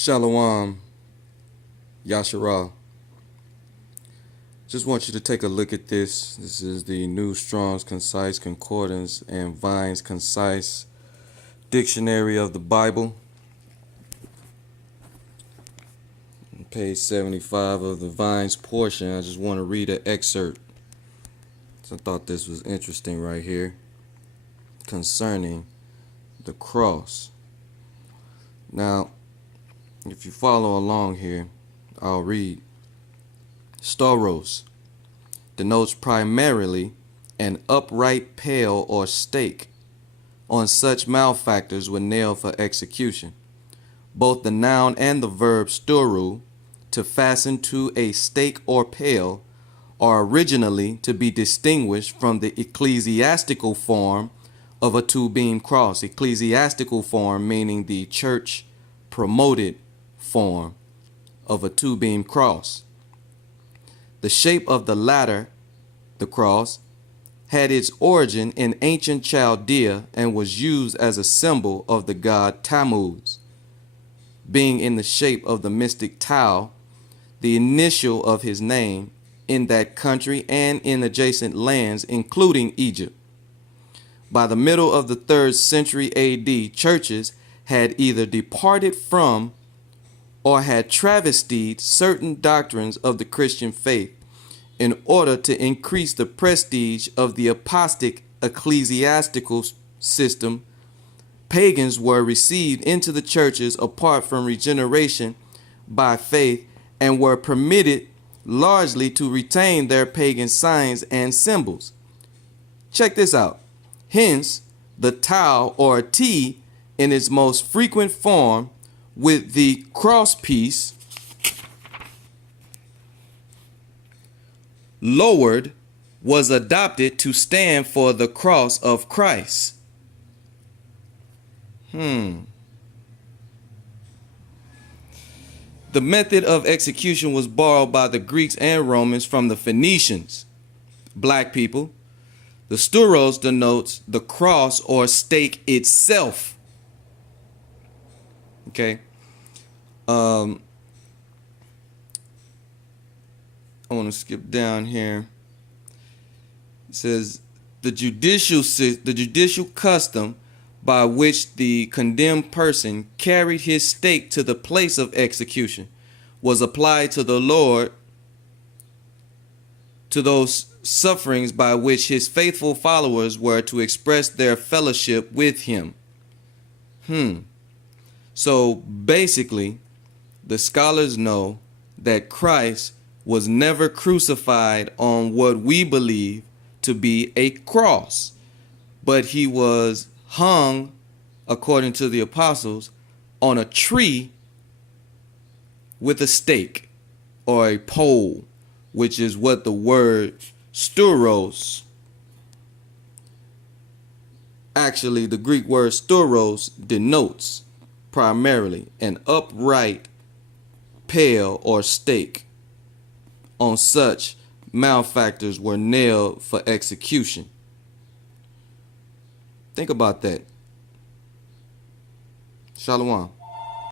Shalom, Yasharal. Just want you to take a look at this. This is the New Strong's Concise Concordance and Vine's Concise Dictionary of the Bible. On page 75 of the Vine's portion, I just want to read an excerpt. So I thought this was interesting right here concerning the cross. Now, if you follow along here, I'll read. Stauros denotes primarily an upright pale or stake. On such malefactors were nailed for execution. Both the noun and the verb stauru, to fasten to a stake or pale, are originally to be distinguished from the ecclesiastical form of a two-beam cross. Ecclesiastical form meaning the church promoted form of a two-beam cross. The shape of the latter, the cross, had its origin in ancient Chaldea and was used as a symbol of the god Tammuz, being in the shape of the mystic Tau, the initial of his name, in that country and in adjacent lands, including Egypt. By the middle of the 3rd century AD, churches had either departed from or had travestied certain doctrines of the Christian faith in order to increase the prestige of the apostate ecclesiastical system. Pagans were received into the churches apart from regeneration by faith and were permitted largely to retain their pagan signs and symbols. Check this out. Hence, the tau or T in its most frequent form with the cross piece lowered was adopted to stand for the cross of Christ. The method of execution was borrowed by the Greeks and Romans from the Phoenicians, black people. The stauros denotes the cross or stake itself. Okay. I want to skip down here. It says the judicial custom by which the condemned person carried his stake to the place of execution was applied to the Lord, to those sufferings by which his faithful followers were to express their fellowship with him. So basically, the scholars know that Christ was never crucified on what we believe to be a cross, but he was hung, according to the apostles, on a tree with a stake or a pole, which is what the word stauros, actually the Greek word stauros, denotes primarily an upright pale or stake. On such malefactors were nailed for execution. Think about that. Shalom.